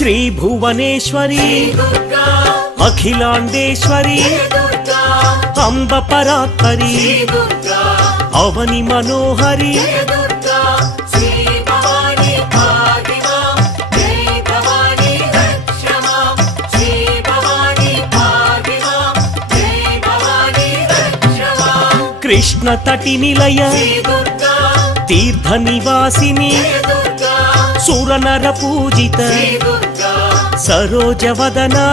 श्री भुवनेश्वरी अखिलांडेश्वरी अंब परात्परी अवनि मनोहरी कृष्ण तटि निलय तीर्थ निवासिनी सुरनर पूजित सरोज वदना